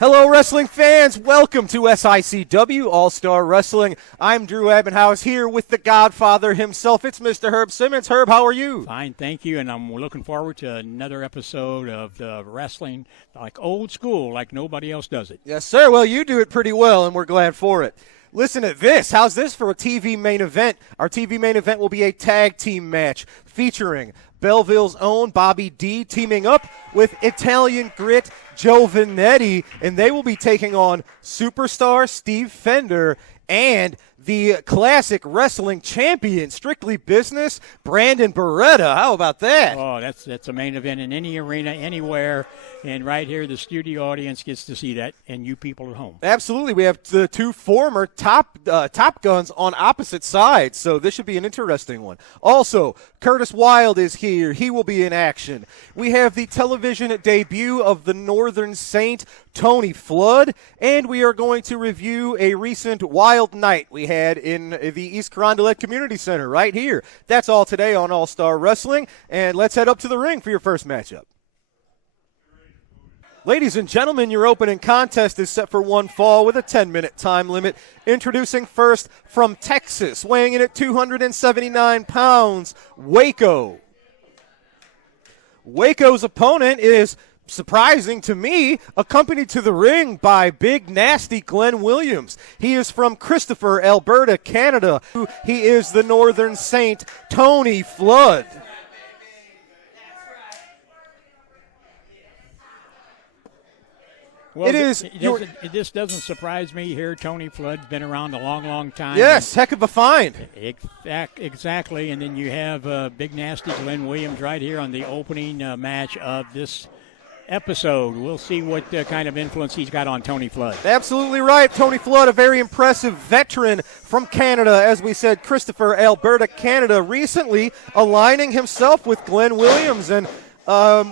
Hello, wrestling fans. Welcome to SICW All-Star Wrestling. I'm Drew Ebenhaus here with the Godfather himself. It's Mr. Herb Simmons. Herb, how are you? Fine, thank you, and I'm looking forward to another episode of the wrestling like old school, like nobody else does it. Yes, sir. Well, you do it pretty well, and we're glad for it. Listen to this. How's this for a TV main event? Our TV main event will be a tag team match featuring Belleville's own Bobby D teaming up with Italian Grit Joe Vanetti, and they will be taking on superstar Steve Fender and the classic wrestling champion, Strictly Business, Brandon Beretta. How about that? Oh, that's a main event in any arena, anywhere, and right here the studio audience gets to see that, and you people at home. Absolutely. We have the two former top guns on opposite sides, so this should be an interesting one. Also, Curtis Wilde is here. He will be in action. We have the television debut of the Northern Saint, Tony Flood, and we are going to review a recent wild night we had in the East Carondelet Community Center right here. That's all today on All-Star Wrestling, and let's head up to the ring for your first matchup. Ladies and gentlemen, your opening contest is set for one fall with a 10-minute time limit. Introducing first from Texas, weighing in at 279 pounds, Waco. Waco's opponent is, surprising to me, accompanied to the ring by Big Nasty Glenn Williams. He is from Christopher, Alberta, Canada. He is the Northern Saint, Tony Flood. Well, it just doesn't surprise me here. Tony Flood's been around a long, long time. Yes, heck of a find. Exactly, and then you have Big Nasty Glenn Williams right here on the opening match of this episode. We'll see what kind of influence he's got on Tony Flood. Absolutely right. Tony Flood, a very impressive veteran from Canada, as we said, Christopher, Alberta, Canada, recently aligning himself with Glenn Williams. And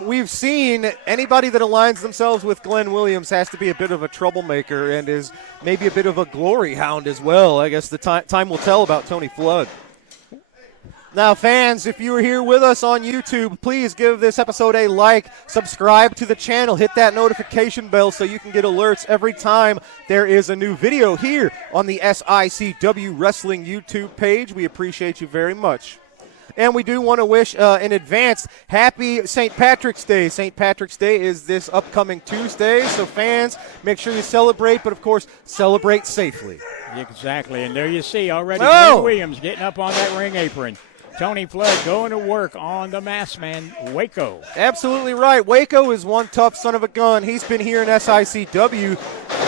we've seen anybody that aligns themselves with Glenn Williams has to be a bit of a troublemaker and is maybe a bit of a glory hound as well. I guess the time will tell about Tony Flood. Now, fans, if you are here with us on YouTube, please give this episode a like, subscribe to the channel, hit that notification bell so you can get alerts every time there is a new video here on the SICW Wrestling YouTube page. We appreciate you very much. And we do want to wish in advance happy St. Patrick's Day. St. Patrick's Day is this upcoming Tuesday, so fans, make sure you celebrate, but of course, celebrate safely. Exactly, and there you see already Glenn Williams getting up on that ring apron. Tony Flood going to work on the masked man, Waco. Absolutely right. Waco is one tough son of a gun. He's been here in SICW.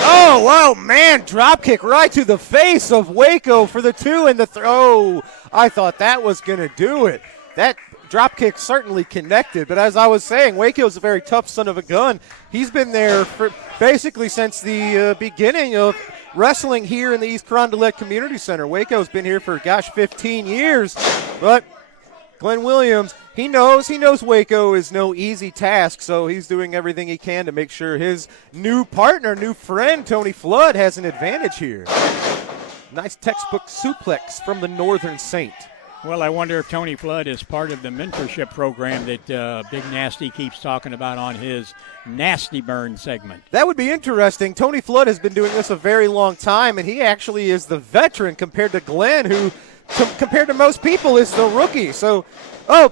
Oh, wow, man, drop kick right to the face of Waco for the two and the throw. I thought that was going to do it. That drop kick certainly connected, but as I was saying, Waco's a very tough son of a gun. He's been there for basically since the beginning of wrestling here in the East Carondelet Community Center. Waco's been here for, 15 years, but Glenn Williams, he knows Waco is no easy task, so he's doing everything he can to make sure his new partner, new friend, Tony Flood, has an advantage here. Nice textbook suplex from the Northern Saint. Well, I wonder if Tony Flood is part of the mentorship program that Big Nasty keeps talking about on his Nasty Burn segment. That would be interesting. Tony Flood has been doing this a very long time, and he actually is the veteran compared to Glenn, who, compared to most people, is the rookie. So,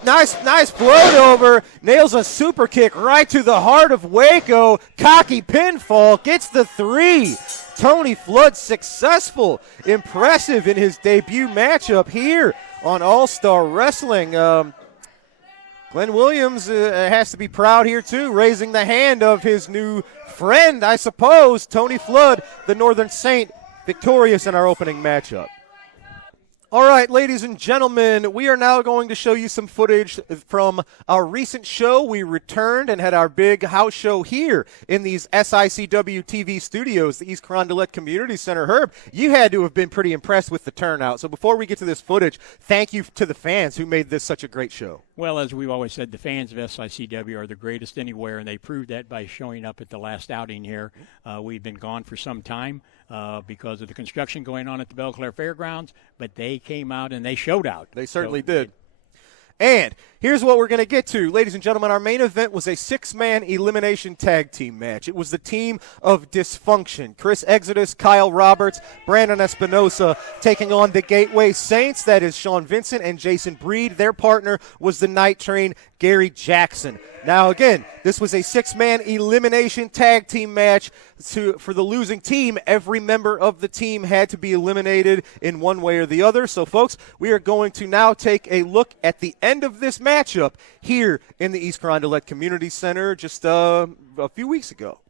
nice float over. Nails a super kick right to the heart of Waco. Cocky pinfall, gets the 3. Tony Flood successful, impressive in his debut matchup here on All-Star Wrestling. Glenn Williams has to be proud here too, raising the hand of his new friend, I suppose, Tony Flood, the Northern Saint, victorious in our opening matchup. All right, ladies and gentlemen, we are now going to show you some footage from our recent show. We returned and had our big house show here in these SICW TV studios, the East Carondelet Community Center. Herb, you had to have been pretty impressed with the turnout. So before we get to this footage, thank you to the fans who made this such a great show. Well, as we've always said, the fans of SICW are the greatest anywhere, and they proved that by showing up at the last outing here. We've been gone for some time because of the construction going on at the Belle Claire Fairgrounds, but they came out and they showed out. They certainly did. And Here's what we're going to get to. Ladies and gentlemen, our main event was a 6-man elimination tag team match. It was the team of Dysfunction. Chris Exodus, Kyle Roberts, Brandon Espinosa taking on the Gateway Saints. That is Sean Vincent and Jason Breed. Their partner was the Night Train, Gary Jackson. Now, again, this was a 6-man elimination tag team match. For the losing team, every member of the team had to be eliminated in one way or the other. So, folks, we are going to now take a look at the end of this matchup here in the East Carondelet Community Center just a few weeks ago.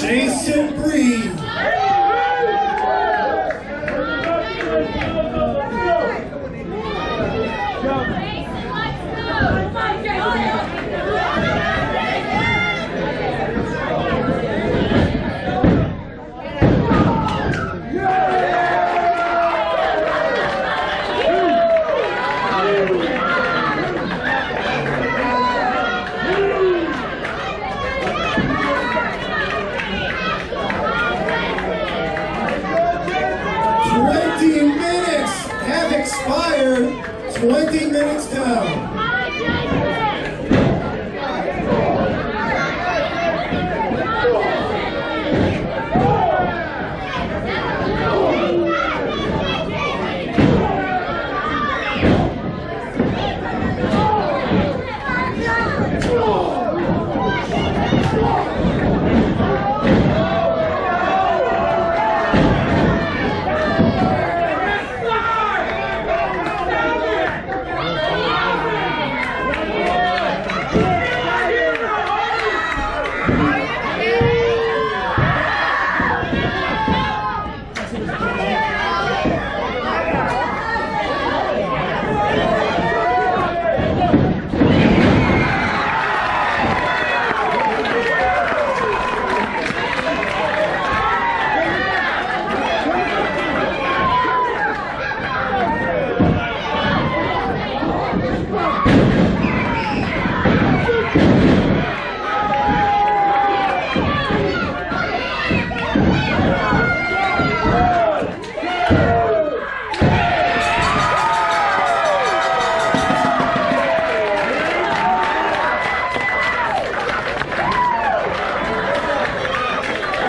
Jason Breed. Minutes have expired. 20 minutes down.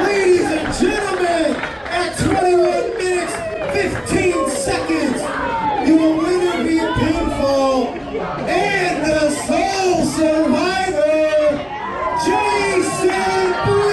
Ladies and gentlemen, at 21 minutes, 15 seconds, your winner via pinfall and the sole survivor, Jason Breed.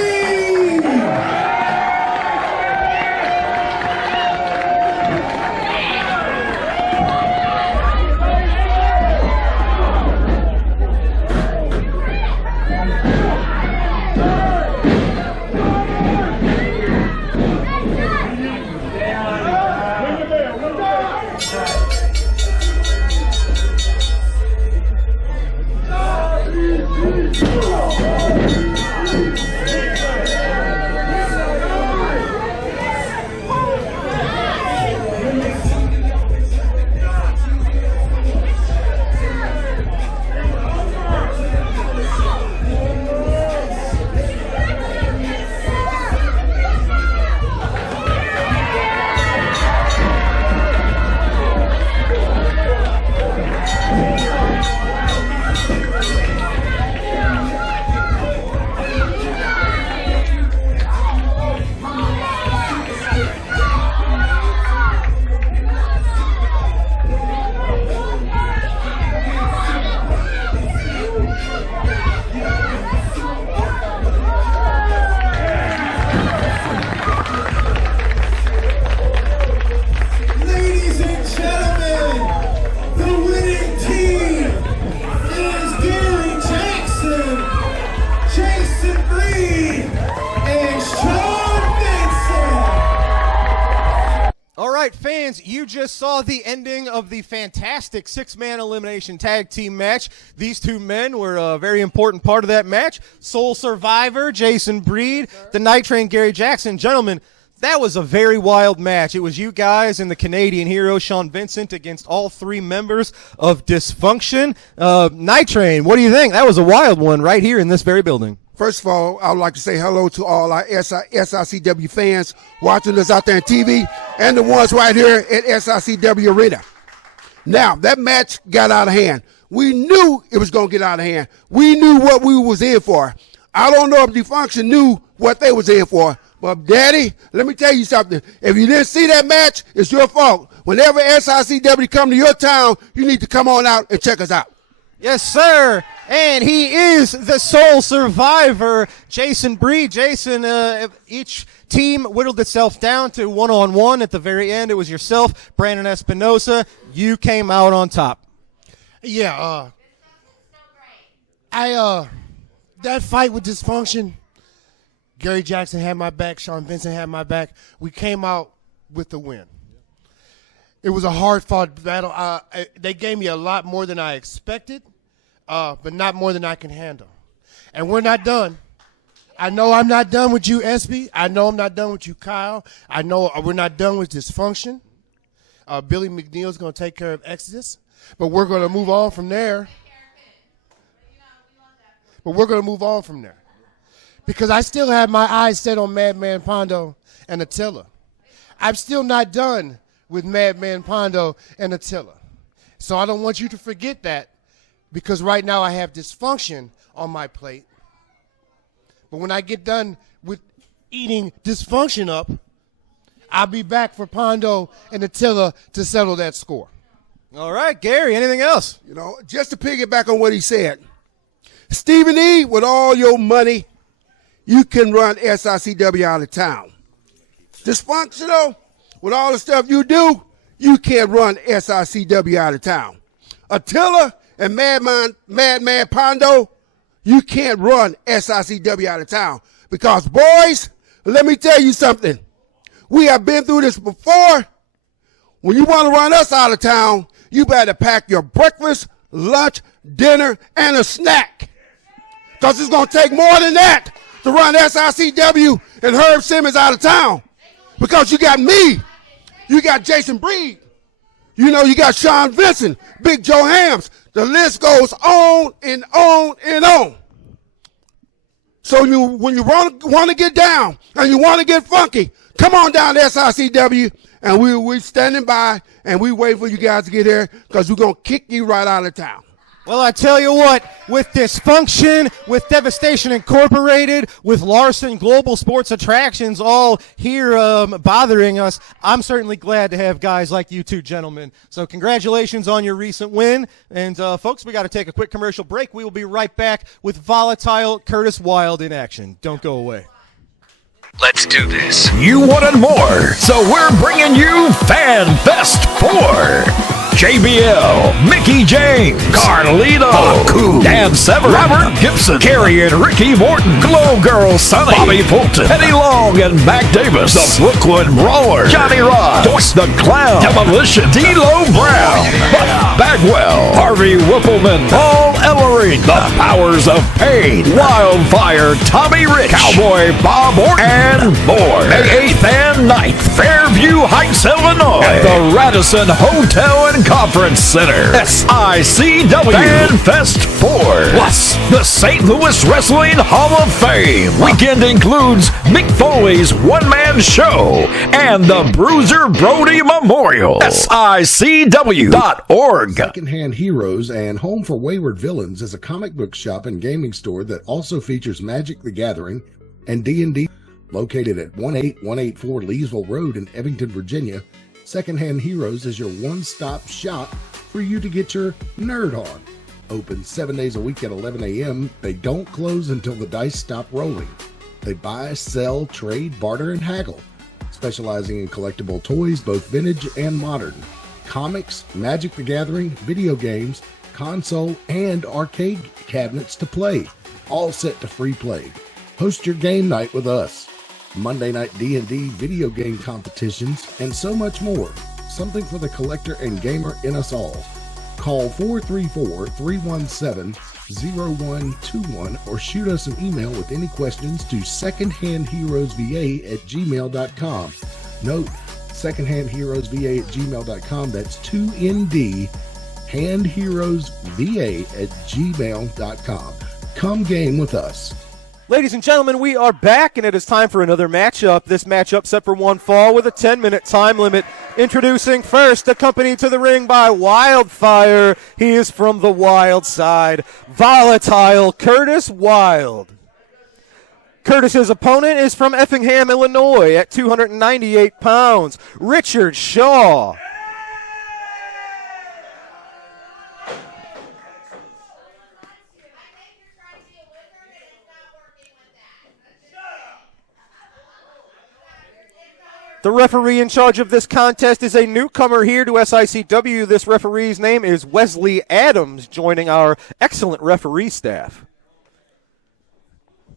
Ladies and gentlemen, the winning team is Gary Jackson, Jason Breed, and Sean Benson. All right, fans, you just saw the ending of the fantastic six-man elimination tag team match. These two men were a very important part of that match. Sole survivor, Jason Breed, the Night Train, Gary Jackson. Gentlemen, that was a very wild match. It was you guys and the Canadian hero, Sean Vincent, against all three members of Dysfunction. Night Train, what do you think? That was a wild one right here in this very building. First of all, I would like to say hello to all our SICW fans watching us out there on TV and the ones right here at SICW Arena. Now, that match got out of hand. We knew it was going to get out of hand. We knew what we was in for. I don't know if Dysfunction knew what they was in for, but Daddy, let me tell you something. If you didn't see that match, it's your fault. Whenever SICW come to your town, you need to come on out and check us out. Yes, sir. And he is the sole survivor, Jason Breed. Jason, each team whittled itself down to one-on-one. At the very end, it was yourself, Brandon Espinosa. You came out on top. Yeah, that fight with Dysfunction, Gary Jackson had my back, Sean Vincent had my back. We came out with the win. It was a hard-fought battle. They gave me a lot more than I expected, but not more than I can handle. And we're not done. I know I'm not done with you, SB. I know I'm not done with you, Kyle. I know we're not done with Dysfunction. Billy McNeil's going to take care of Exodus, but we're going to move on from there. Because I still have my eyes set on Madman Pondo and Attila. I'm still not done with Madman Pondo and Attila. So I don't want you to forget that, because right now I have Dysfunction on my plate. But when I get done with eating Dysfunction up, I'll be back for Pondo and Attila to settle that score. All right, Gary, anything else? You know, just to piggyback on what he said, Stephen E., with all your money, you can run SICW out of town. Dysfunctional, with all the stuff you do, you can't run SICW out of town. Attila and Madman Pondo, You can't run SICW out of town because, boys, let me tell you something. We have been through this before. When you want to run us out of town, you better pack your breakfast, lunch, dinner, and a snack. Because it's going to take more than that to run SICW and Herb Simmons out of town. Because you got me. You got Jason Breed. You know, you got Sean Vincent, Big Joe Hams. The list goes on and on and on. So when you want to get down and you want to get funky, come on down to SICW, and we're standing by, and we wait for you guys to get here because we're going to kick you right out of town. Well, I tell you what, with Dysfunction, with Devastation Incorporated, with Larson Global Sports Attractions all here bothering us, I'm certainly glad to have guys like you two gentlemen. So congratulations on your recent win. And, folks, we got to take a quick commercial break. We will be right back with Volatile Curtis Wild in action. Don't go away. Let's do this. You wanted more, so we're bringing you Fan Fest 4. JBL, Mickey James, Carlito, Haku, Dan Severn, Robert Gibson, Kerry and Ricky Morton, Glow Girl Sonny, Bobby Fulton, Eddie Long and Mac Davis, the Brooklyn Brawler, Johnny Ross, Doyce the Clown, Demolition, D-Lo Brown, Buff Bagwell, Harvey Whippleman, Paul Ellering, the Powers of Pain, Wildfire, Tommy Rich, Cowboy Bob Orton, and more. May 8th and 9th, Fairview Heights, Illinois, at the Radisson Hotel and Conference Center. SICW Fan Fest 4. Plus, the St. Louis Wrestling Hall of Fame. Weekend includes Mick Foley's one-man show and the Bruiser Brody Memorial. SICW.org. Secondhand Heroes and Home for Wayward Villains is a comic book shop and gaming store that also features Magic the Gathering and D&D. Located at 18184 Leesville Road in Evanston, Virginia, Secondhand Heroes is your one-stop shop for you to get your nerd on. Open 7 days a week at 11 a.m., they don't close until the dice stop rolling. They buy, sell, trade, barter, and haggle, specializing in collectible toys, both vintage and modern, comics, Magic the Gathering, video games, console, and arcade cabinets to play, all set to free play. Host your game night with us. Monday night D&D, video game competitions, and so much more. Something for the collector and gamer in us all. Call 434-317-0121 or shoot us an email with any questions to secondhandheroesva@gmail.com. Note, secondhandheroesva@gmail.com. That's 2ND, handheroesva@gmail.com. Come game with us. Ladies and gentlemen, we are back, and it is time for another matchup. This matchup set for one fall with a 10-minute time limit. Introducing first, accompanied to the ring by Wildfire. He is from the Wild side, Volatile Curtis Wild. Curtis's opponent is from Effingham, Illinois, at 298 pounds, Richard Shaw. The referee in charge of this contest is a newcomer here to SICW. This referee's name is Wesley Adams, joining our excellent referee staff.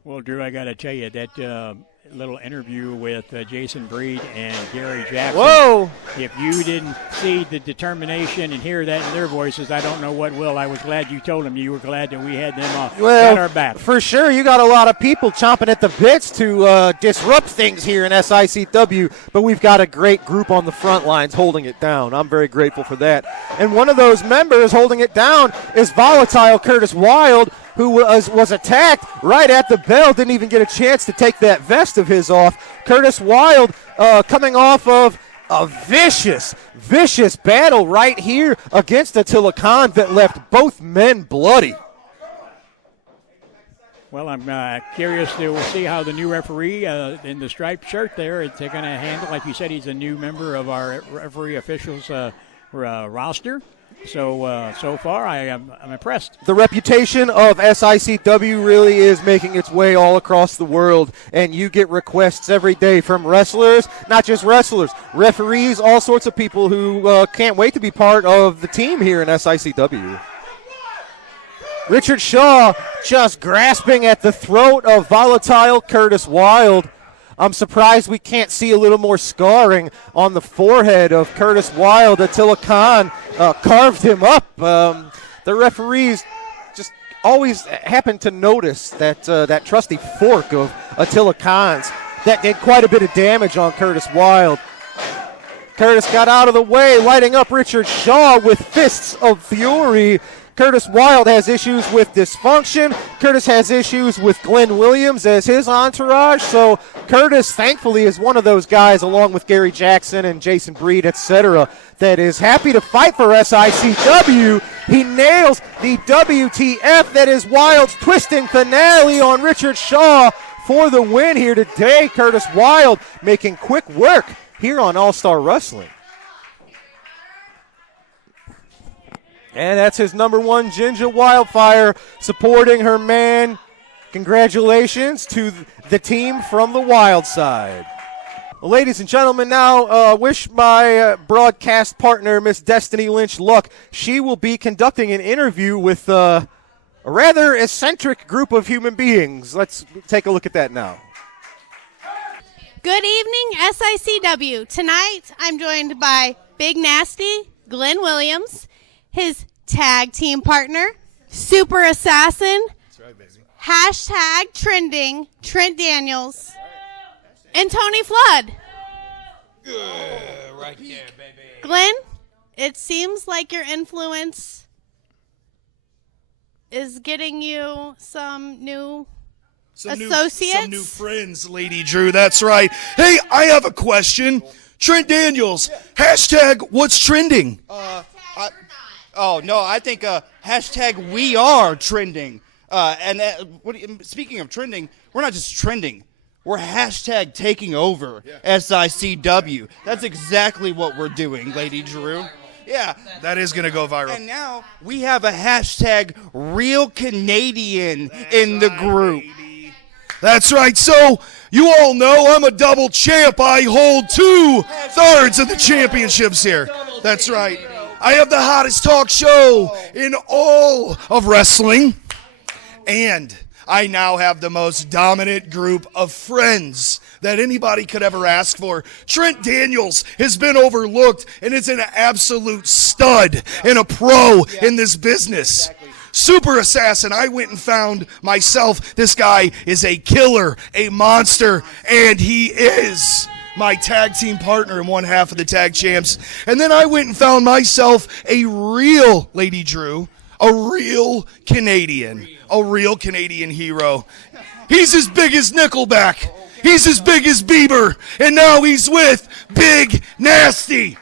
Well, Drew, I got to tell you, that little interview with Jason Breed and Gary Jackson. Whoa! If you didn't see the determination and hear that in their voices, I don't know what will. I was glad you told them you were glad that we had them at our back. For sure, you got a lot of people chomping at the bits to disrupt things here in SICW, but we've got a great group on the front lines holding it down. I'm very grateful for that. And one of those members holding it down is Volatile Curtis Wild, who was attacked right at the bell, didn't even get a chance to take that vest of his off. Curtis Wild coming off of a vicious battle right here against Attila Khan that left both men bloody. Well, I'm curious to see how the new referee in the striped shirt there, they're going to handle. Like you said, he's a new member of our referee officials roster. So far, I'm impressed. The reputation of SICW really is making its way all across the world, and you get requests every day from wrestlers, not just wrestlers, referees, all sorts of people who can't wait to be part of the team here in SICW. Richard Shaw just grasping at the throat of volatile Curtis Wilde. I'm surprised we can't see a little more scarring on the forehead of Curtis Wilde. Attila Khan carved him up. The referees just always happen to notice that trusty fork of Attila Khan's. That did quite a bit of damage on Curtis Wilde. Curtis got out of the way, lighting up Richard Shaw with fists of fury. Curtis Wilde has issues with dysfunction. Curtis has issues with Glenn Williams as his entourage. So Curtis, thankfully, is one of those guys, along with Gary Jackson and Jason Breed, etc., that is happy to fight for SICW. He nails the WTF. That is Wilde's twisting finale on Richard Shaw for the win here today. Curtis Wilde making quick work here on All-Star Wrestling. And that's his number one, Ginger Wildfire, supporting her man. Congratulations to the team from the Wild side. Well, ladies and gentlemen, now wish my broadcast partner, Miss Destiny Lynch, luck. She will be conducting an interview with a rather eccentric group of human beings. Let's take a look at that now. Good evening, SICW. Tonight, I'm joined by Big Nasty, Glenn Williams, his tag team partner, Super Assassin, hashtag trending, Trent Daniels, and Tony Flood. Right there, baby. Glenn, it seems like your influence is getting you some new associates. Some new friends, Lady Drew. That's right. Hey, I have a question. Trent Daniels, hashtag what's trending? I think hashtag we are trending. Speaking of trending, we're not just trending. We're hashtag taking over SICW. That's exactly what we're doing, Lady Drew. Yeah. That is going to go viral. And now we have a hashtag real Canadian in the group. That's right. So, you all know I'm a double champ. I hold 2/3 of the championships here. That's right. I have the hottest talk show in all of wrestling. And I now have the most dominant group of friends that anybody could ever ask for. Trent Daniels has been overlooked and is an absolute stud and a pro in this business. Super Assassin, I went and found myself. This guy is a killer, a monster, and he is my tag team partner in one half of the tag champs. And then I went and found myself a real Lady Drew, a real Canadian hero. He's as big as Nickelback. He's as big as Bieber. And now he's with Big Nasty.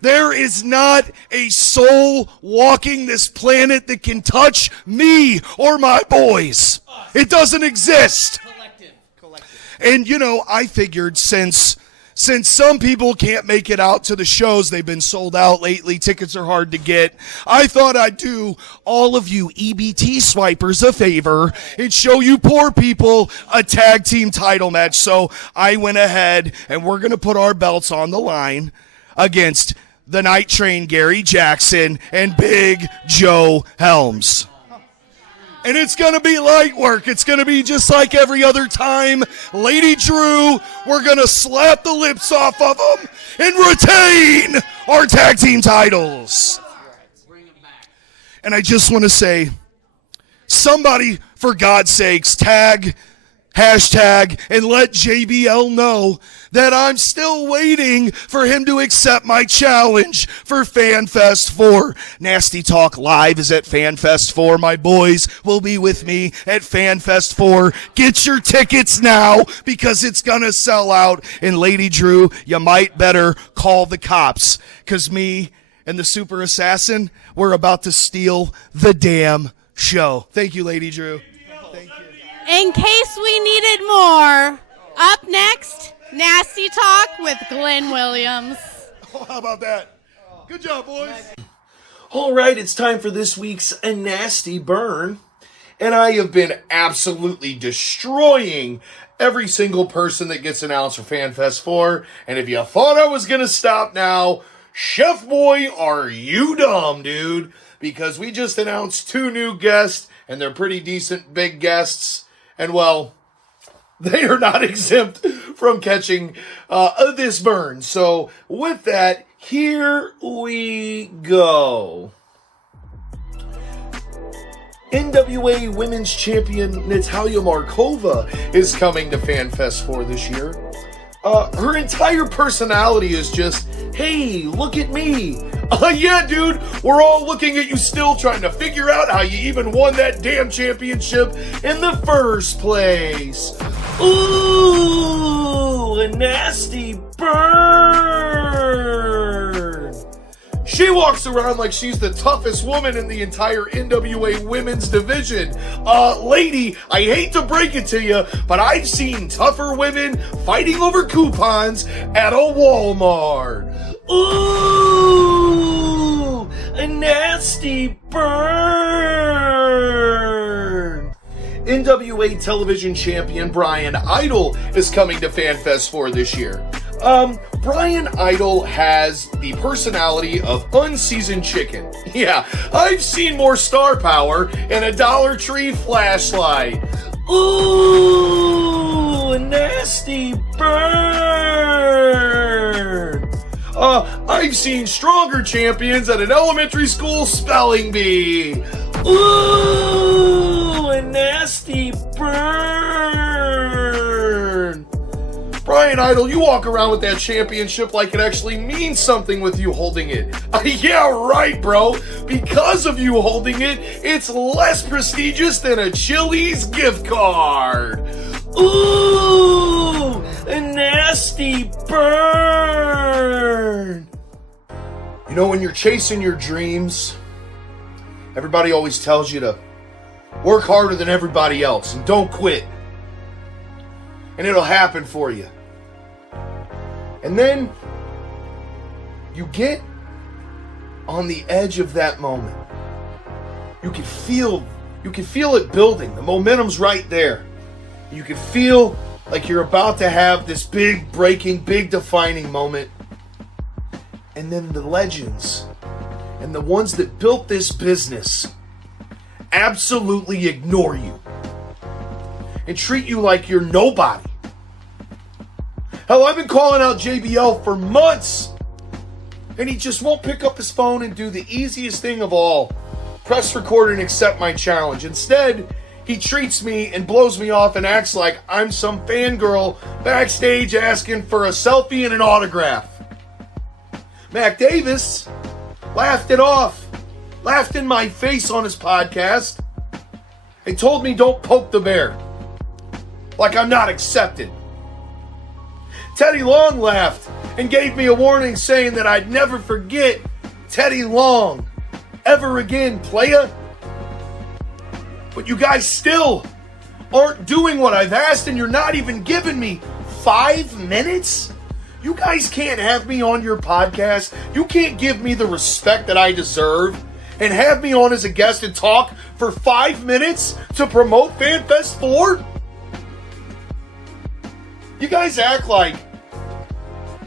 There is not a soul walking this planet that can touch me or my boys. It doesn't exist. And, I figured since some people can't make it out to the shows, they've been sold out lately, tickets are hard to get, I thought I'd do all of you EBT swipers a favor and show you poor people a tag team title match. So I went ahead and we're going to put our belts on the line against the Night Train Gary Jackson and Big Joe Helms. And it's going to be light work. It's going to be just like every other time. Lady Drew, we're going to slap the lips off of them and retain our tag team titles. And I just want to say, somebody, for God's sakes, tag, hashtag, and let JBL know that I'm still waiting for him to accept my challenge for FanFest 4. Nasty Talk Live is at FanFest 4. My boys will be with me at FanFest 4. Get your tickets now because it's going to sell out. And Lady Drew, you might better call the cops because me and the Super Assassin, we're about to steal the damn show. Thank you, Lady Drew. Thank you. In case we needed more, up next, Nasty Talk with Glenn Williams. Oh, how about that? Good job, boys. All right, it's time for this week's A Nasty Burn. And I have been absolutely destroying every single person that gets announced for FanFest 4. And if you thought I was going to stop now, Chef Boy, are you dumb, dude? because we just announced 2 new guests, and they're pretty decent big guests. And, well, they are not exempt from catching this burn. So, with that, here we go. NWA Women's Champion Natalia Markova is coming to FanFest 4 this year. Her entire personality is just, hey, look at me. Yeah, dude, we're all looking at you still trying to figure out how you even won that damn championship in the first place. Ooh, a nasty burn. She walks around like she's the toughest woman in the entire NWA women's division. Lady, I hate to break it to you, but I've seen tougher women fighting over coupons at a Walmart. Ooh, a nasty burn. NWA television champion Brian Idol is coming to FanFest 4 this year. Brian Idol has the personality of unseasoned chicken. Yeah, I've seen more star power in a Dollar Tree flashlight. Ooh, a nasty burn. I've seen stronger champions at an elementary school spelling bee. Ooh, a nasty burn. Brian Idol, you walk around with that championship like it actually means something with you holding it. Yeah, right, bro. Because of you holding it, it's less prestigious than a Chili's gift card. Ooh, a nasty burn. You know, when you're chasing your dreams, everybody always tells you to work harder than everybody else and don't quit. And it'll happen for you. And then you get on the edge of that moment. You can feel it building. The momentum's right there. You can feel like you're about to have this big breaking, big defining moment. And then the legends and the ones that built this business absolutely ignore you and treat you like you're nobody. Hell, I've been calling out JBL for months, and he just won't pick up his phone and do the easiest thing of all, press record and accept my challenge. Instead, he treats me and blows me off and acts like I'm some fangirl backstage asking for a selfie and an autograph. Mac Davis laughed it off, laughed in my face on his podcast, and told me don't poke the bear, like I'm not accepted. Teddy Long laughed and gave me a warning saying that I'd never forget Teddy Long ever again, playa. But you guys still aren't doing what I've asked, and you're not even giving me 5 minutes? You guys can't have me on your podcast. You can't give me the respect that I deserve and have me on as a guest and talk for 5 minutes to promote FanFest 4? You guys act like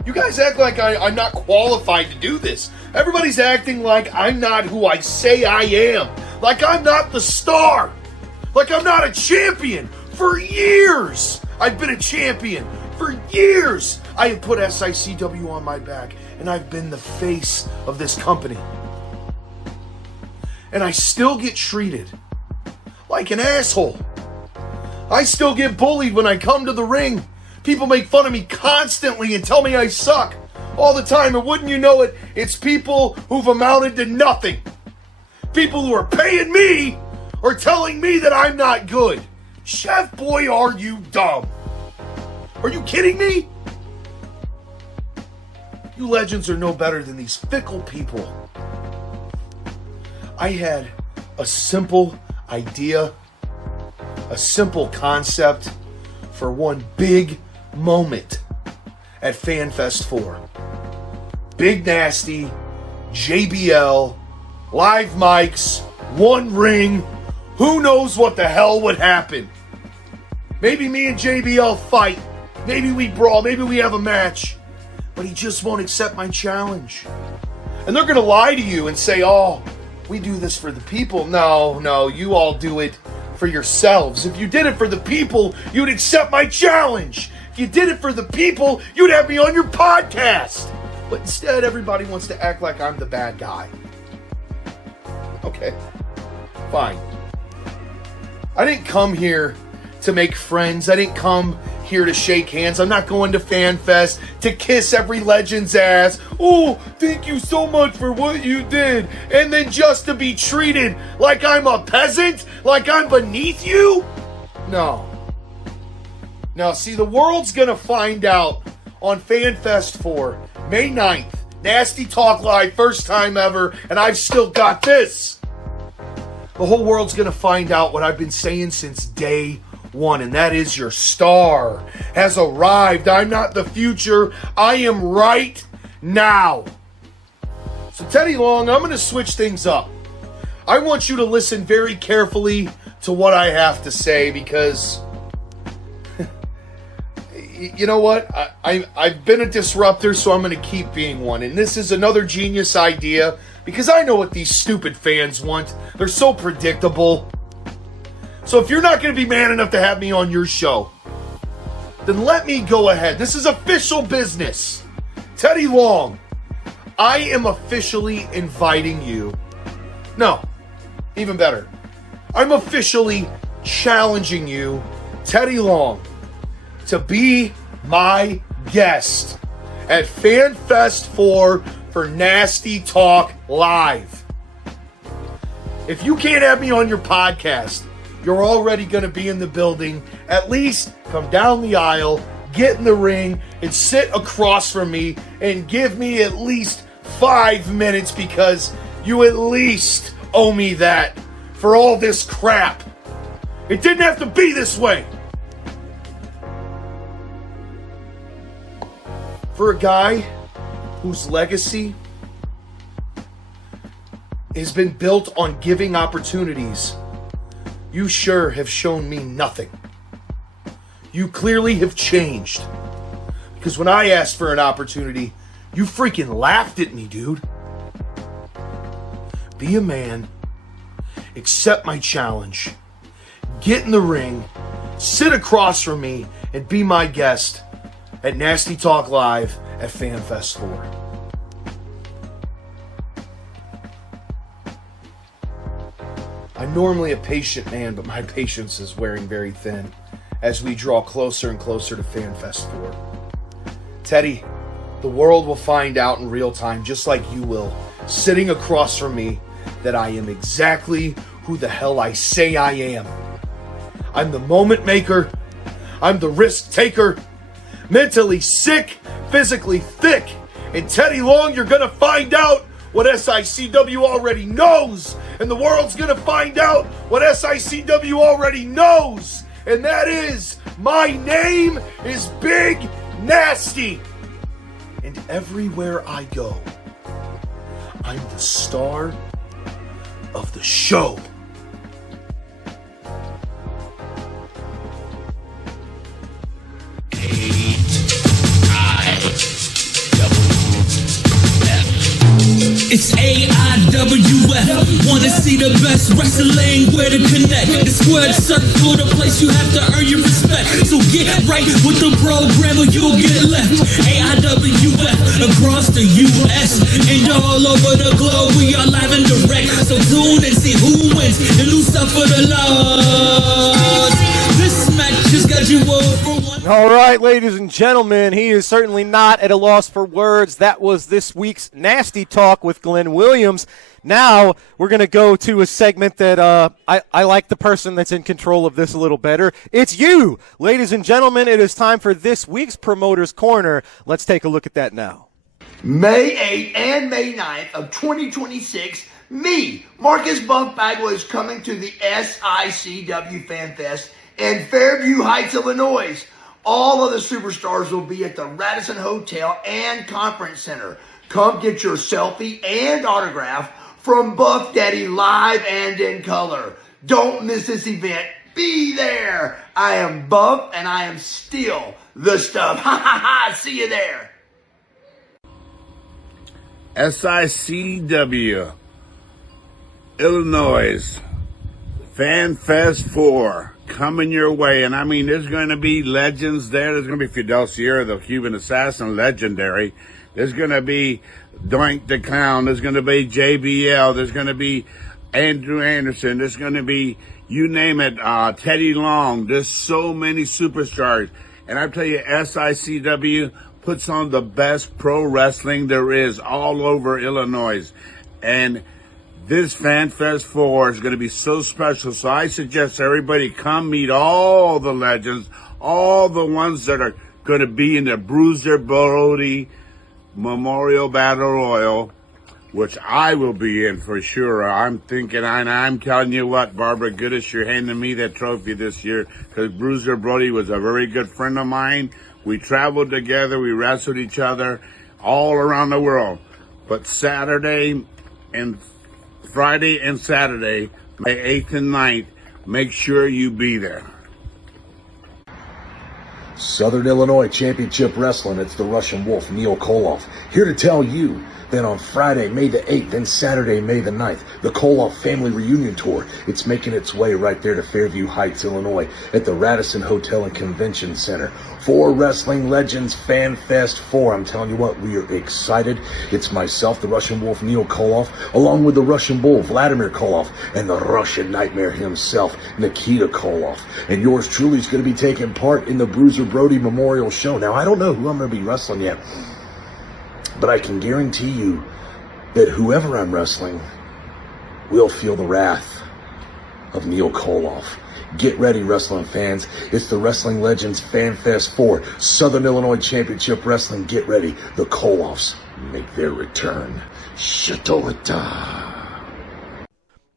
I'm not qualified to do this. Everybody's acting like I'm not who I say I am. Like I'm not the star. Like I'm not a champion. For years, I've been a champion. For years, I have put SICW on my back, and I've been the face of this company. And I still get treated like an asshole. I still get bullied when I come to the ring. People make fun of me constantly and tell me I suck all the time. And wouldn't you know it, it's people who've amounted to nothing. People who are paying me or telling me that I'm not good. Chef boy, are you dumb? Are you kidding me? You legends are no better than these fickle people. I had a simple idea, a simple concept for one big moment at FanFest 4. Big Nasty, JBL, live mics, one ring. Who knows what the hell would happen? Maybe me and JBL fight. Maybe we brawl. Maybe we have a match. But he just won't accept my challenge. And they're going to lie to you and say, oh, we do this for the people. No, you all do it for yourselves. If you did it for the people, you'd accept my challenge. If you did it for the people, you'd have me on your podcast. But instead, everybody wants to act like I'm the bad guy. Okay, fine. I didn't come here to make friends. I didn't come here to shake hands. I'm not going to FanFest to kiss every legend's ass. Oh, thank you so much for what you did. And then just to be treated like I'm a peasant? Like I'm beneath you? No. Now, see, the world's going to find out on FanFest 4, May 9th. Nasty Talk Live, first time ever, and I've still got this. The whole world's going to find out what I've been saying since day one, and that is your star has arrived. I'm not the future. I am right now. So, Teddy Long, I'm going to switch things up. I want you to listen very carefully to what I have to say because... You know what? I've been a disruptor, so I'm going to keep being one. And this is another genius idea because I know what these stupid fans want. They're so predictable. So if you're not going to be man enough to have me on your show, then let me go ahead. This is official business. Teddy Long, I am officially inviting you. No, even better. I'm officially challenging you, Teddy Long, to be my guest at FanFest 4 for Nasty Talk Live. If you can't have me on your podcast, you're already going to be in the building. At least come down the aisle, get in the ring, and sit across from me and give me at least 5 minutes because you at least owe me that for all this crap. It didn't have to be this way. For a guy whose legacy has been built on giving opportunities, you sure have shown me nothing. You clearly have changed. Because when I asked for an opportunity, you freaking laughed at me, dude. Be a man, accept my challenge, get in the ring, sit across from me, and be my guest at Nasty Talk Live at FanFest 4. I'm normally a patient man, but my patience is wearing very thin as we draw closer and closer to FanFest 4. Teddy, the world will find out in real time, just like you will, sitting across from me, that I am exactly who the hell I say I am. I'm the moment maker. I'm the risk taker. Mentally sick, physically thick. And Teddy Long, you're going to find out what SICW already knows. And the world's going to find out what SICW already knows. And that is, my name is Big Nasty. And everywhere I go, I'm the star of the show. It's AIWF. Wanna see the best wrestling? Where to connect? The squared circle, the place you have to earn your respect. So get right with the program or you'll get left. AIWF across the US and all over the globe. We are live and direct. So tune and see who wins and who suffer the loss. This match just got you over one. All right, ladies and gentlemen, he is certainly not at a loss for words. That was this week's Nasty Talk with Glenn Williams. Now we're going to go to a segment that I like the person that's in control of this a little better. It's you. Ladies and gentlemen, it is time for this week's Promoter's Corner. Let's take a look at that now. May 8th and May 9th of 2026, me, Marcus Buff Bagwell, is coming to the SICW Fan Fest in Fairview Heights, Illinois. All of the superstars will be at the Radisson Hotel and Conference Center. Come get your selfie and autograph from Buff Daddy live and in color. Don't miss this event. Be there. I am Buff and I am still the stuff. Ha ha ha. See you there. SICW. Illinois, Fan Fest 4 coming your way. And I mean, there's going to be legends there. There's going to be Fidel Sierra, the Cuban assassin, legendary. There's going to be Doink the Clown. There's going to be JBL. There's going to be Andrew Anderson. There's going to be, you name it, Teddy Long. There's so many superstars. And I tell you, SICW puts on the best pro wrestling there is all over Illinois. And this Fan Fest 4 is going to be so special. So I suggest everybody come meet all the legends, all the ones that are going to be in the Bruiser Brody Memorial Battle Royal, which I will be in for sure. I'm thinking, and I'm telling you what, Barbara Goodis, you're handing me that trophy this year, because Bruiser Brody was a very good friend of mine. We traveled together, we wrestled each other all around the world. But Saturday and Friday and Saturday, May 8th and 9th, make sure you be there. Southern Illinois Championship Wrestling, it's the Russian Wolf, Neil Koloff, here to tell you that on Friday, May the 8th, and Saturday, May the 9th, the Koloff Family Reunion Tour, it's making its way right there to Fairview Heights, Illinois, at the Radisson Hotel and Convention Center. 4 Wrestling Legends Fan Fest 4. I'm telling you what, we are excited. It's myself, the Russian Wolf, Neil Koloff, along with the Russian Bull, Vladimir Koloff, and the Russian Nightmare himself, Nikita Koloff. And yours truly is going to be taking part in the Bruiser Brody Memorial Show. Now, I don't know who I'm going to be wrestling yet, but I can guarantee you that whoever I'm wrestling will feel the wrath of Neil Koloff. Get ready, wrestling fans. It's the Wrestling Legends Fan Fest 4, Southern Illinois Championship Wrestling. Get ready. The Koloffs make their return. Shatoita.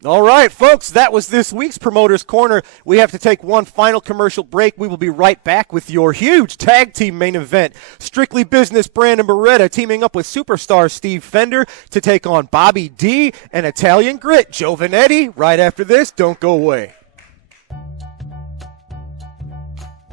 All right, folks, that was this week's Promoter's Corner. We have to take one final commercial break. We will be right back with your huge tag team main event. Strictly Business Brandon Beretta teaming up with superstar Steve Fender to take on Bobby D and Italian Grit Joe Vanetti. Right after this, don't go away.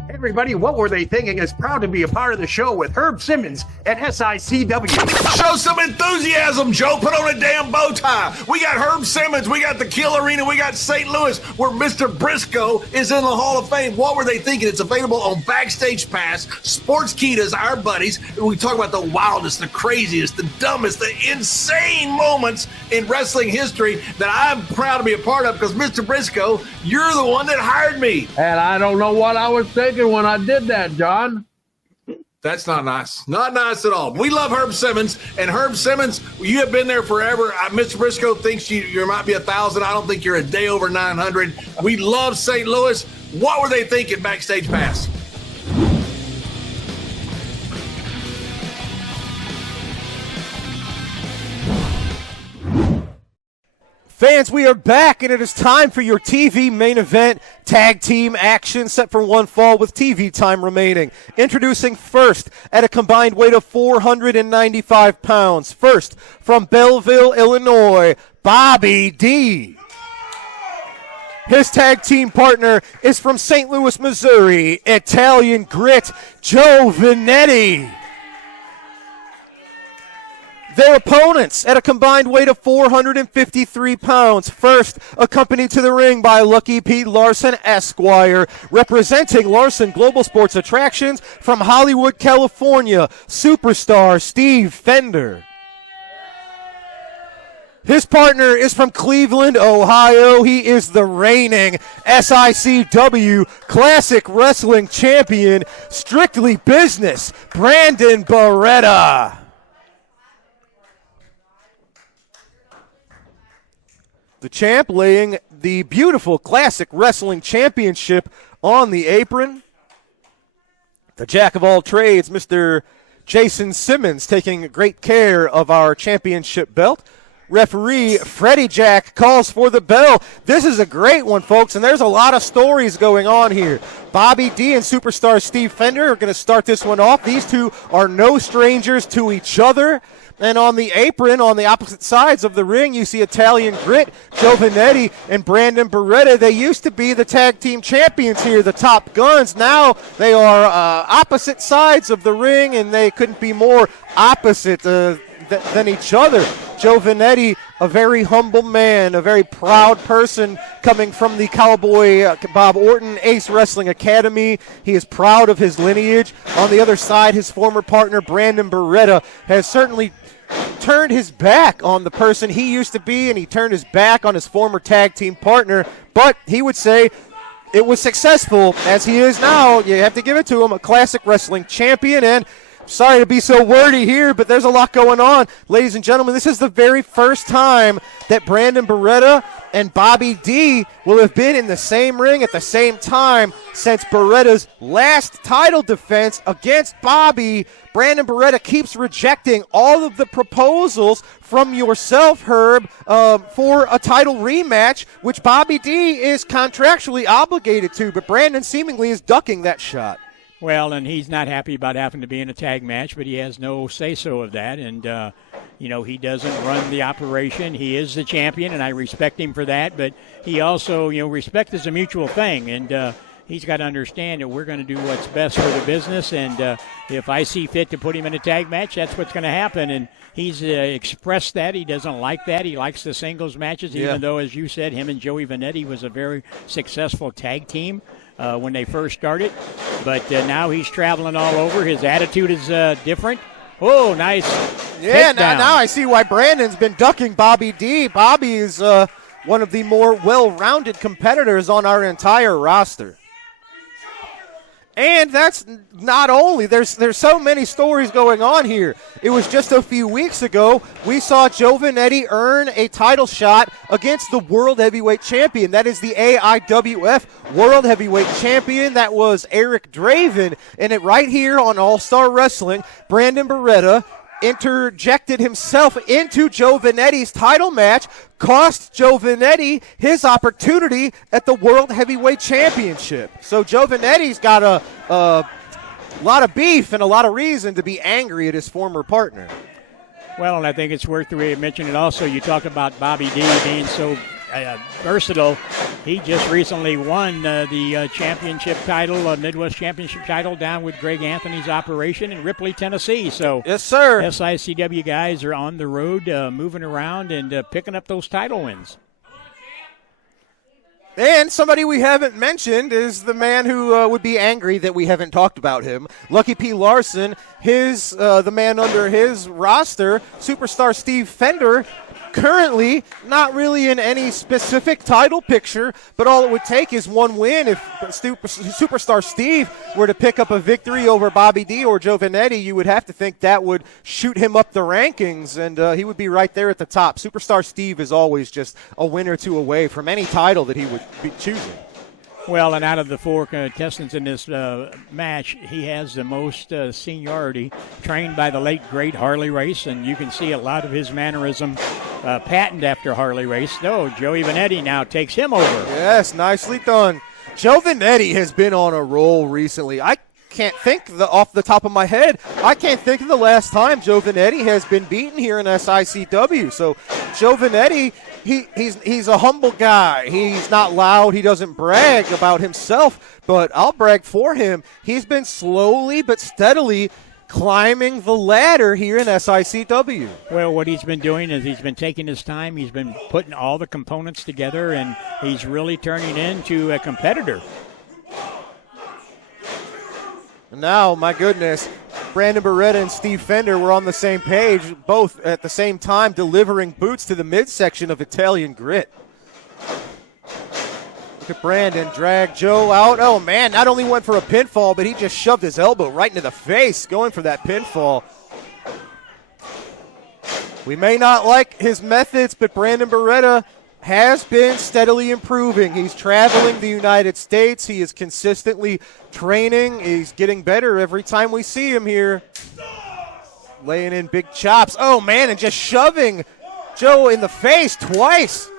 Everybody, What Were They Thinking is proud to be a part of the show with Herb Simmons at SICW. Show some enthusiasm, Joe. Put on a damn bow tie. We got Herb Simmons. We got the Kill Arena. We got St. Louis, where Mr. Briscoe is in the Hall of Fame. What Were They Thinking? It's available on Backstage Pass. Sportskeedas, our buddies. We talk about the wildest, the craziest, the dumbest, the insane moments in wrestling history that I'm proud to be a part of because, Mr. Briscoe, you're the one that hired me. And I don't know what I was thinking when I did that, John. That's not nice. Not nice at all. We love Herb Simmons. And Herb Simmons, you have been there forever. Mr. Briscoe thinks you might be 1,000. I don't think you're a day over 900. We love St. Louis. What were they thinking, Backstage Pass? Fans, we are back, and it is time for your TV main event tag team action set for one fall with TV time remaining. Introducing first at a combined weight of 495 pounds. First, from Belleville, Illinois, Bobby D. His tag team partner is from St. Louis, Missouri, Italian Grit, Joe Vanetti. Their opponents at a combined weight of 453 pounds. First, accompanied to the ring by Lucky Pete Larson, Esquire, representing Larson Global Sports Attractions from Hollywood, California, superstar Steve Fender. His partner is from Cleveland, Ohio. He is the reigning SICW Classic Wrestling Champion, Strictly Business, Brandon Beretta. The champ laying the beautiful Classic Wrestling Championship on the apron. The jack of all trades, Mr. Jason Simmons, taking great care of our championship belt. Referee Freddie Jack calls for the bell. This is a great one, folks, and there's a lot of stories going on here. Bobby D and superstar Steve Fender are going to start this one off. These two are no strangers to each other. And on the apron, on the opposite sides of the ring, you see Italian Grit, Joe Vanetti, and Brandon Beretta. They used to be the tag team champions here, the Top Guns. Now they are opposite sides of the ring, and they couldn't be more opposite than each other. Joe Vanetti a very humble man, a very proud person coming from the Cowboy Bob Orton Ace Wrestling Academy. He is proud of his lineage. On the other side, his former partner, Brandon Beretta, has certainly turned his back on the person he used to be, and he turned his back on his former tag team partner. But he would say it was successful, as he is now. You have to give it to him, a classic wrestling champion. And sorry to be so wordy here, but there's a lot going on. Ladies and gentlemen, this is the very first time that Brandon Beretta and Bobby D will have been in the same ring at the same time since Beretta's last title defense against Bobby. Brandon Beretta keeps rejecting all of the proposals from yourself, Herb, for a title rematch, which Bobby D is contractually obligated to, but Brandon seemingly is ducking that shot. Well, and he's not happy about having to be in a tag match, but he has no say-so of that. And, he doesn't run the operation. He is the champion, and I respect him for that. But he also, respect is a mutual thing. And he's got to understand that we're going to do what's best for the business. And if I see fit to put him in a tag match, that's what's going to happen. And he's expressed that. He doesn't like that. He likes the singles matches, even though, as you said, him and Joey Vanetti was a very successful tag team when they first started. But now he's traveling all over. His attitude is different. Oh, nice. Yeah, now I see why Brandon's been ducking Bobby D. Bobby is one of the more well-rounded competitors on our entire roster. And that's not only, there's so many stories going on here. It was just a few weeks ago we saw Joe Vanetti earn a title shot against the World Heavyweight Champion. That is the AIWF World Heavyweight Champion. That was Eric Draven. And it right here on All-Star Wrestling, Brandon Beretta interjected himself into Joe Vanetti's title match, cost Joe Vanetti his opportunity at the World Heavyweight Championship. So Joe Vanetti's got a lot of beef and a lot of reason to be angry at his former partner. Well, and I think it's worth mentioning also, you talk about Bobby D being so versatile. He just recently won the championship title, Midwest Championship title, down with Greg Anthony's operation in Ripley, Tennessee. So, yes, sir. SICW guys are on the road, moving around and picking up those title wins. And somebody we haven't mentioned is the man who would be angry that we haven't talked about him. Lucky P. Larson, the man under his roster, Superstar Steve Fender, currently not really in any specific title picture, but all it would take is one win. If Superstar Steve were to pick up a victory over Bobby D or Joe Vanetti, you would have to think that would shoot him up the rankings, and he would be right there at the top. Superstar Steve is always just a win or two away from any title that he would be choosing. Well, and out of the four contestants in this match, he has the most seniority, trained by the late, great Harley Race, and you can see a lot of his mannerism patterned after Harley Race. Though Joey Vanetti now takes him over. Yes, nicely done. Joe Vanetti has been on a roll recently. I can't think off the top of my head. I can't think of the last time Joe Vanetti has been beaten here in SICW. So Joe Vanetti, he's a humble guy. He's not loud. He doesn't brag about himself, but I'll brag for him. He's been slowly but steadily climbing the ladder here in SICW. Well, what he's been doing is he's been taking his time. He's been putting all the components together, and he's really turning into a competitor. Now, my goodness, Brandon Beretta and Steve Fender were on the same page, both at the same time delivering boots to the midsection of Italian Grit. Look at Brandon drag Joe out. Oh, man, not only went for a pinfall, but he just shoved his elbow right into the face, going for that pinfall. We may not like his methods, but Brandon Beretta has been steadily improving. He's traveling the United States. He is consistently training. He's getting better every time we see him here. Laying in big chops. Oh, man, and just shoving Joe in the face twice.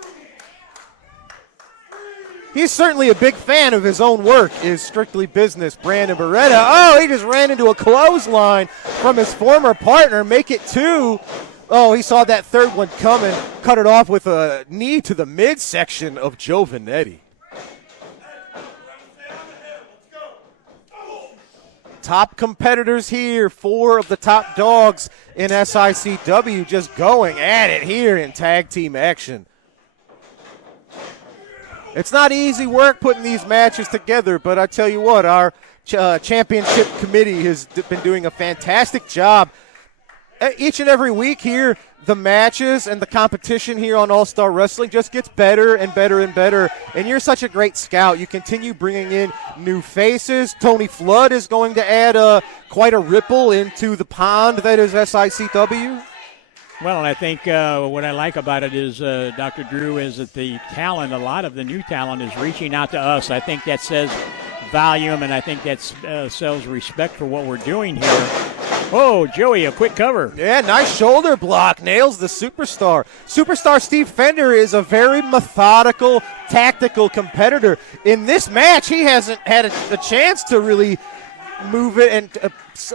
He's certainly a big fan of his own work, is Strictly Business Brandon Beretta. Oh, he just ran into a clothesline from his former partner. Make it two. Oh, he saw that third one coming, cut it off with a knee to the midsection of Joe Vanetti. top competitors here, 4 of the top dogs in SICW just going at it here in tag team action. It's not easy work putting these matches together, but I tell you what, our championship committee has been doing a fantastic job. Each and every week here, the matches and the competition here on All-Star Wrestling just gets better and better and better. And you're such a great scout. You continue bringing in new faces. Tony Flood is going to add quite a ripple into the pond that is SICW. Well, and I think what I like about it is, Dr. Drew, is that the talent, a lot of the new talent is reaching out to us. I think that says volume, and I think that sells respect for what we're doing here. Oh, Joey, a quick cover. Yeah, nice shoulder block. Nails the superstar. Superstar Steve Fender is a very methodical, tactical competitor. In this match, he hasn't had a chance to really move it and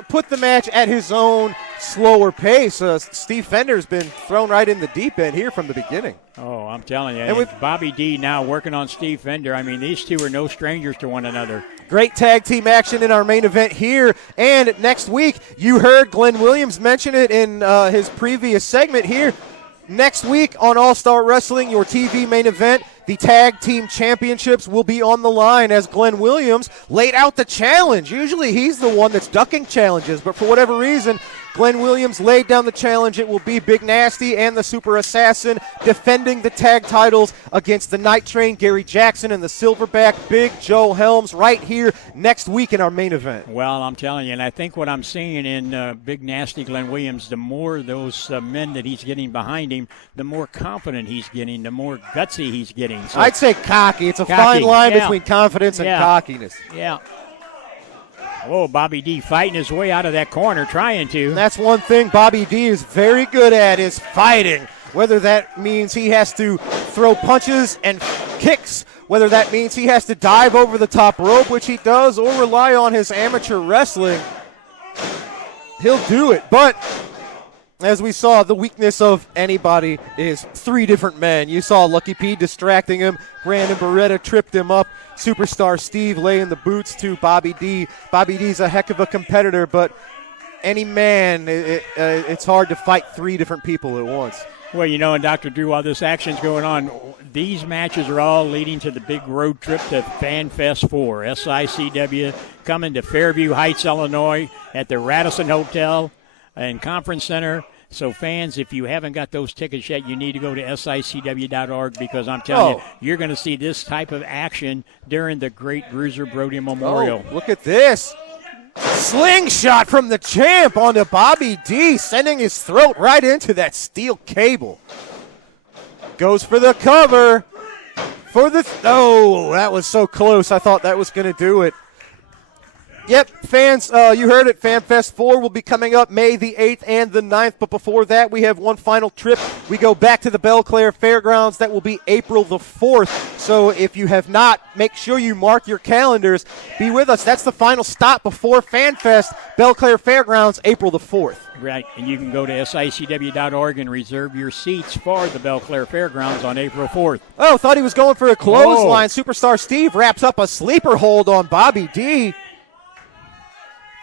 put the match at his own slower pace. Steve Fender's been thrown right in the deep end here from the beginning. Oh, I'm telling you. And with Bobby D now working on Steve Fender. I mean, these two are no strangers to one another. Great tag team action in our main event here. And next week, you heard Glenn Williams mention it in his previous segment here. Next week on All-Star Wrestling, your TV main event, the tag team championships will be on the line as Glenn Williams laid out the challenge. Usually he's the one that's ducking challenges, but for whatever reason, Glenn Williams laid down the challenge. It will be Big Nasty and the Super Assassin defending the tag titles against the Night Train, Gary Jackson, and the Silverback, Big Joe Helms, right here next week in our main event. Well, I'm telling you, and I think what I'm seeing in Big Nasty Glenn Williams, the more those men that he's getting behind him, the more confident he's getting, the more gutsy he's getting. So, I'd say cocky. It's a cocky, fine line yeah. between confidence and cockiness. Yeah. Oh, Bobby D fighting his way out of that corner, trying to. And that's one thing Bobby D is very good at, is fighting. Whether that means he has to throw punches and kicks, whether that means he has to dive over the top rope, which he does, or rely on his amateur wrestling, he'll do it. But as we saw, the weakness of anybody is 3 different men. You saw Lucky P distracting him. Brandon Beretta tripped him up. Superstar Steve laying the boots to Bobby D. Bobby D's a heck of a competitor, but any man, it's hard to fight 3 different people at once. Well, you know, and Dr. Drew, while this action's going on, these matches are all leading to the big road trip to FanFest 4. SICW coming to Fairview Heights, Illinois at the Radisson Hotel and Conference Center. So fans, if you haven't got those tickets yet, you need to go to SICW.org, because I'm telling you, you're going to see this type of action during the Great Bruiser Brody Memorial. Oh, look at this. Slingshot from the champ onto Bobby D, sending his throat right into that steel cable. Goes for the cover. Oh, that was so close. I thought that was going to do it. Yep, fans, you heard it. FanFest 4 will be coming up May the 8th and the 9th. But before that, we have one final trip. We go back to the Belle Claire Fairgrounds. That will be April the 4th. So if you have not, make sure you mark your calendars. Be with us. That's the final stop before FanFest, Belle Claire Fairgrounds, April the 4th. Right, and you can go to SICW.org and reserve your seats for the Belle Claire Fairgrounds on April 4th. Oh, thought he was going for a clothesline. Superstar Steve wraps up a sleeper hold on Bobby D.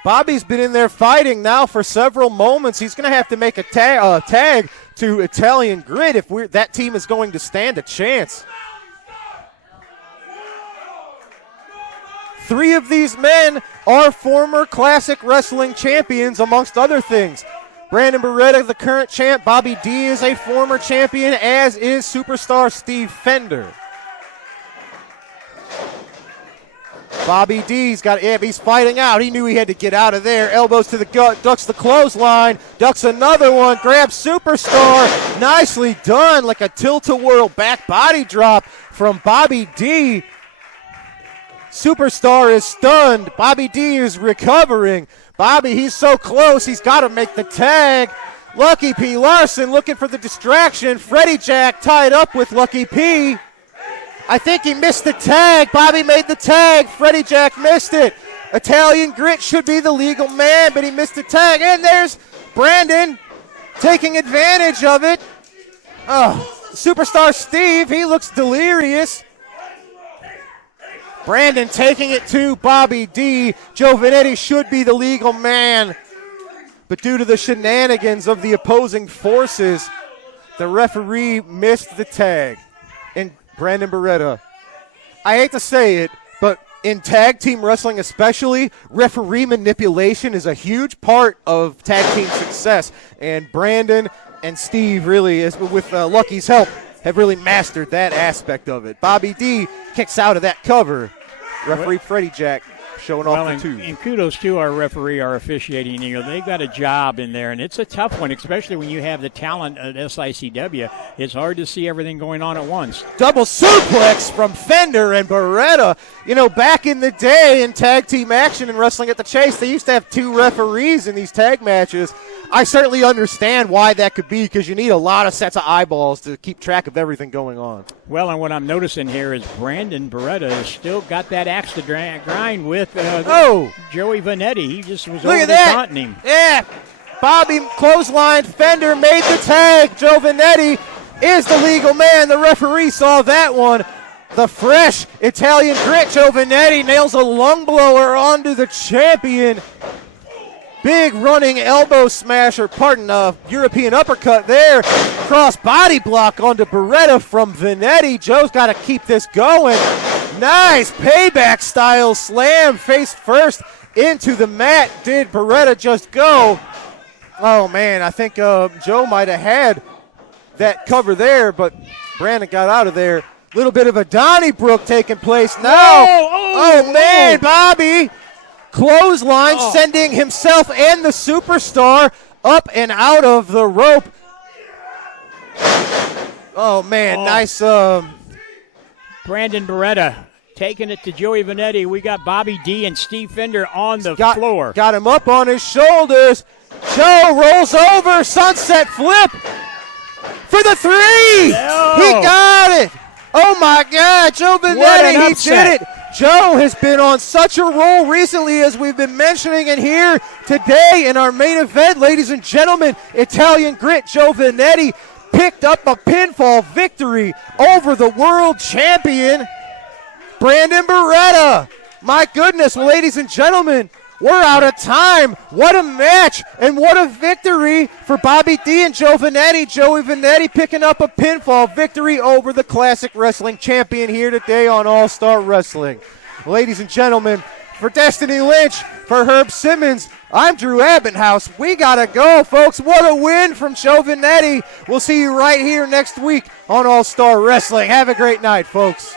Bobby's been in there fighting now for several moments. He's going to have to make a tag to Italian Grid if that team is going to stand a chance. 3 of these men are former Classic Wrestling champions, amongst other things. Brandon Beretta, the current champ. Bobby D is a former champion, as is Superstar Steve Fender. Bobby D's he's fighting out. He knew he had to get out of there. Elbows to the gut, ducks the clothesline, ducks another one, grabs Superstar. Nicely done, like a tilt-a-whirl back body drop from Bobby D. Superstar is stunned. Bobby D is recovering. Bobby, he's so close, he's got to make the tag. Lucky P. Larson looking for the distraction. Freddie Jack tied up with Lucky P. I think he missed the tag. Bobby made the tag. Freddie Jack missed it. Italian Grit should be the legal man, but he missed the tag. And there's Brandon taking advantage of it. Oh, Superstar Steve, he looks delirious. Brandon taking it to Bobby D. Joe Vanetti should be the legal man, but due to the shenanigans of the opposing forces, the referee missed the tag. And Brandon Beretta, I hate to say it, but in tag team wrestling especially, referee manipulation is a huge part of tag team success. And Brandon and Steve really, with Lucky's help, have really mastered that aspect of it. Bobby D kicks out of that cover. Referee Freddie Jack showing off the two. And kudos to our referee, our officiating. They've got a job in there, and it's a tough one, especially when you have the talent at SICW. It's hard to see everything going on at once. Double suplex from Fender and Beretta. Back in the day in tag team action and wrestling at the Chase, they used to have 2 referees in these tag matches. I certainly understand why that could be, because you need a lot of sets of eyeballs to keep track of everything going on. Well, and what I'm noticing here is Brandon Beretta has still got that axe to grind with Joey Vanetti. He just was Look over at there that. taunting him. Yeah. Bobby clothesline. Fender made the tag. Joe Vanetti is the legal man. The referee saw that one. The fresh Italian grit, Joe Vanetti, nails a lung blower onto the champion. Big running elbow smasher, European uppercut there. Cross body block onto Beretta from Vanetti. Joe's got to keep this going. Nice payback style slam, face first into the mat. Did Beretta just go? Oh, man, I think Joe might have had that cover there, but Brandon got out of there. Little bit of a Donnybrook taking place now. Oh, man, Bobby. Clothesline, sending himself and the superstar up and out of the rope. Oh, man, nice. Brandon Beretta taking it to Joey Vanetti. We got Bobby D and Steve Fender on the floor. Got him up on his shoulders. Joe rolls over, sunset flip for the 3. He got it. Oh, my God, Joe Vanetti, he did it. Joe has been on such a roll recently, as we've been mentioning, and here today in our main event, ladies and gentlemen, Italian Grit Joe Vanetti picked up a pinfall victory over the world champion, Brandon Beretta. My goodness, well, ladies and gentlemen, we're out of time. What a match and what a victory for Bobby D and Joe Vanetti. Joey Vanetti picking up a pinfall victory over the Classic Wrestling champion here today on All-Star Wrestling. Ladies and gentlemen, for Destiny Lynch, for Herb Simmons, I'm Drew Abendhouse. We got to go, folks. What a win from Joe Vanetti. We'll see you right here next week on All-Star Wrestling. Have a great night, folks.